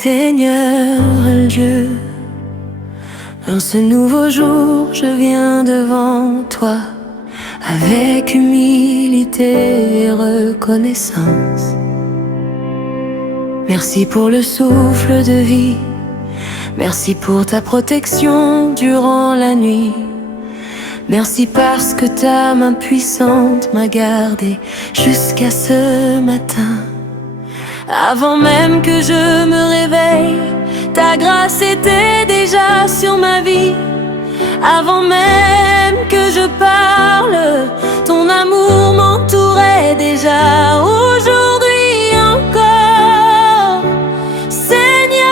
Seigneur Dieu, en ce nouveau jour, je viens devant toi avec humilité et reconnaissance. Merci pour le souffle de vie, merci pour ta protection durant la nuit. Merci parce que ta main puissante m'a gardé jusqu'à ce matin. Avant même que je me réveille, ta grâce était déjà sur ma vie. Avant même que je parle, ton amour m'entourait déjà. Aujourd'hui encore, Seigneur,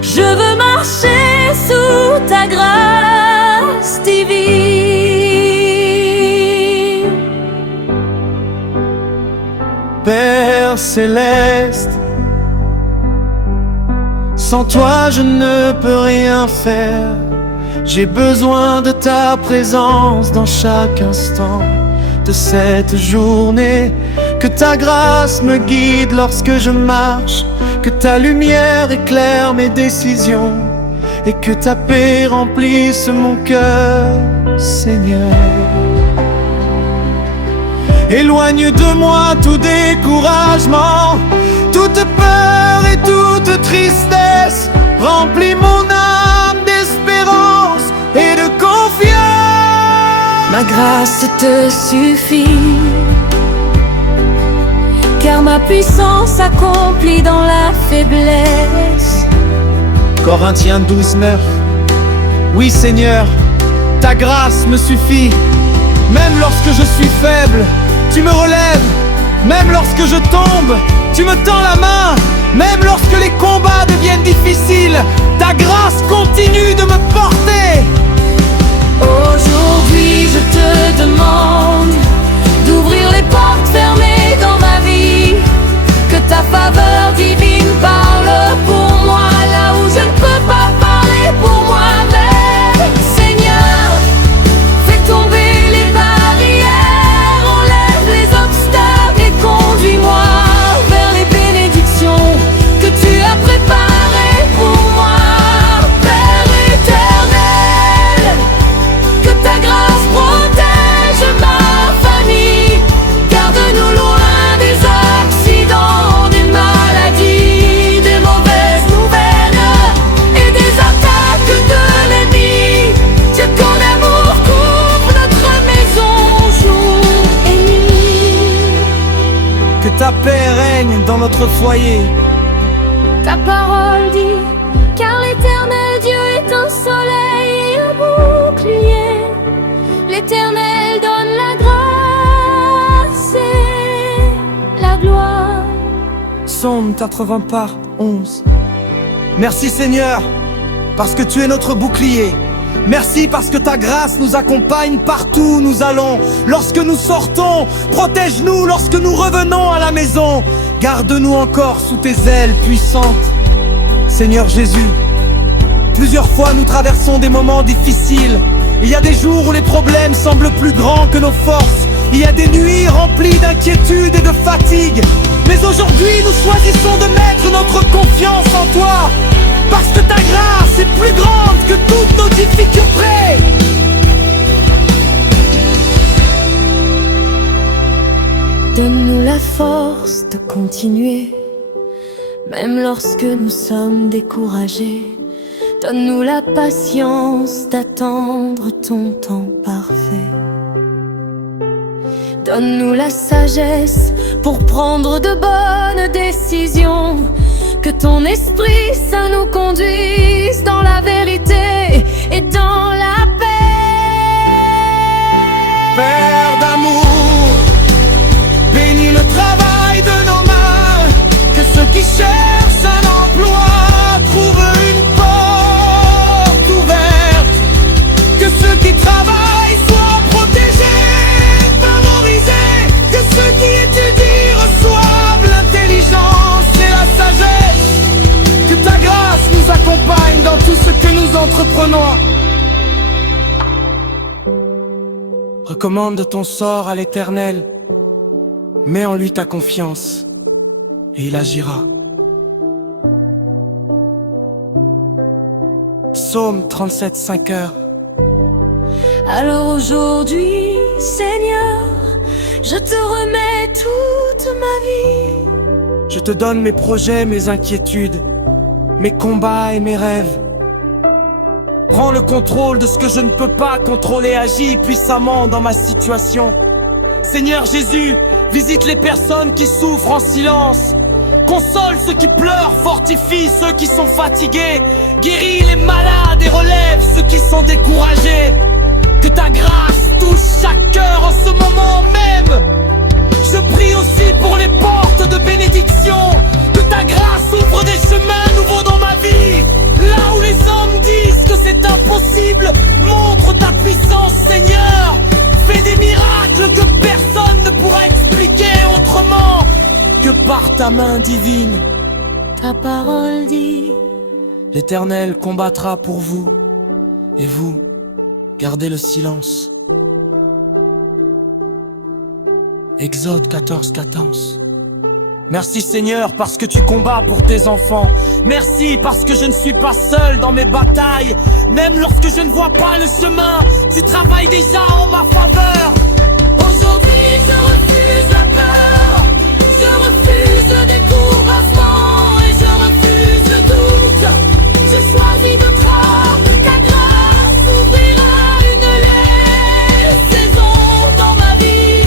je veux marcher sous ta grâce divine. Père céleste, sans toi je ne peux rien faire. J'ai besoin de ta présence dans chaque instant de cette journée. Que ta grâce me guide lorsque je marche, que ta lumière éclaire mes décisions et que ta paix remplisse mon cœur, Seigneur. Éloigne de moi tout découragement, toute peur et toute tristesse. Remplis mon âme d'espérance et de confiance. Ma grâce te suffit, car ma puissance s'accomplit dans la faiblesse. Corinthiens 12:9. Oui Seigneur, ta grâce me suffit. Même lorsque je suis faible, tu me relèves. Même lorsque je tombe, tu me tends la main. Même lorsque les combats deviennent difficiles, ta grâce continue de me porter. Aujourd'hui je te demande d'ouvrir les portes fermées dans ma vie. Que ta faveur divine parle pour moi là où je ne peux pas parler pour moi-même. Seigneur, fais tomber les barrières, enlève les obstacles et conduis-moi vers les bénédictions que tu as préparées pour moi. Père éternel, que ta grâce protège ma famille. Garde-nous loin des accidents, des maladies, des mauvaises nouvelles et des attaques de l'ennemi. Que ton amour couvre notre maison jour et nuit. Que ta paix règne dans notre foyer. Ta parole dit, car l'Éternel Dieu est un soleil et un bouclier. L'Éternel donne la grâce et la gloire. Psaume 80:11. Merci Seigneur, parce que tu es notre bouclier. Merci parce que ta grâce nous accompagne partout où nous allons. Lorsque nous sortons, protège-nous lorsque nous revenons à la maison. Garde-nous encore sous tes ailes puissantes. Seigneur Jésus, plusieurs fois nous traversons des moments difficiles. Il y a des jours où les problèmes semblent plus grands que nos forces. Il y a des nuits remplies d'inquiétude et de fatigue. Mais aujourd'hui nous choisissons de mettre notre confiance en toi. Parce que ta grâce est plus grande que toutes nos difficultés. Donne-nous la force de continuer, même lorsque nous sommes découragés. Donne-nous la patience d'attendre ton temps parfait. Donne-nous la sagesse pour prendre de bonnes décisions. Que ton esprit saint nous conduise dans la vérité et dans la paix. Père d'amour, bénis le travail de nos mains. Que ceux qui cherchent un emploi trouvent une porte ouverte. Que ceux qui travaillent soient protégés, favorisés. Que ceux qui étudient reçoivent l'intelligence et la sagesse. Que ta grâce nous accompagne dans tout ce que nous entreprenons. Recommande ton sort à l'Éternel. Mets en lui ta confiance et il agira. Psaume 37, 5 heures. Alors aujourd'hui, Seigneur, je te remets toute ma vie. Je te donne mes projets, mes inquiétudes, mes combats et mes rêves. Prends le contrôle de ce que je ne peux pas contrôler, agis puissamment dans ma situation. Seigneur Jésus, visite les personnes qui souffrent en silence. Console ceux qui pleurent, fortifie ceux qui sont fatigués. Guéris les malades et relève ceux qui sont découragés. Que ta grâce touche chaque cœur en ce moment même. Je prie aussi pour les portes de bénédiction. Que ta grâce ouvre des chemins nouveaux dans ma vie. Là où les hommes disent que c'est impossible, montre ta puissance, Seigneur. Fais des miracles que personne ne pourra expliquer autrement que par ta main divine. Ta parole dit: l'Éternel combattra pour vous, et vous, gardez le silence. Exode 14, 14. Merci Seigneur parce que tu combats pour tes enfants. Merci parce que je ne suis pas seul dans mes batailles. Même lorsque je ne vois pas le chemin, tu travailles déjà en ma faveur. Aujourd'hui je refuse la peur, je refuse le découragement et je refuse le doute. Je choisis de croire que ta grâce ouvrira une saison dans ma vie.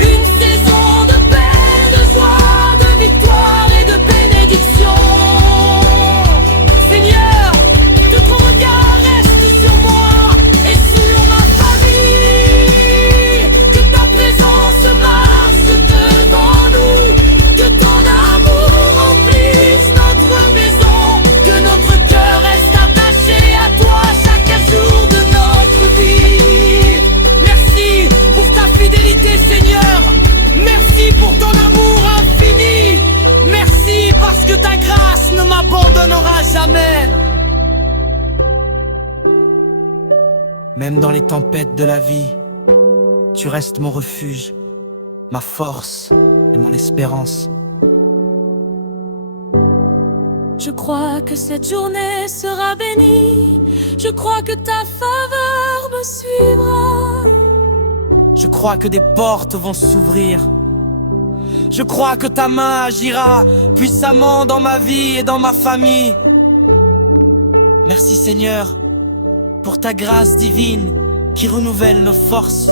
Une saison de paix, de joie, de victoire et de bénédiction. Seigneur, que ton regard reste sur moi et sur ma famille. Que ta présence marche devant nous. Que ton amour remplisse notre maison. Que notre cœur reste attaché à toi chaque jour de notre vie. Merci pour ta fidélité, Seigneur. Merci pour ton amour infini. Merci parce que ta grâce ne m'abandonnera jamais. Même dans les tempêtes de la vie, tu restes mon refuge, ma force et mon espérance. Je crois que cette journée sera bénie. Je crois que ta faveur me suivra. Je crois que des portes vont s'ouvrir. Je crois que ta main agira puissamment dans ma vie et dans ma famille. Merci Seigneur pour ta grâce divine qui renouvelle nos forces.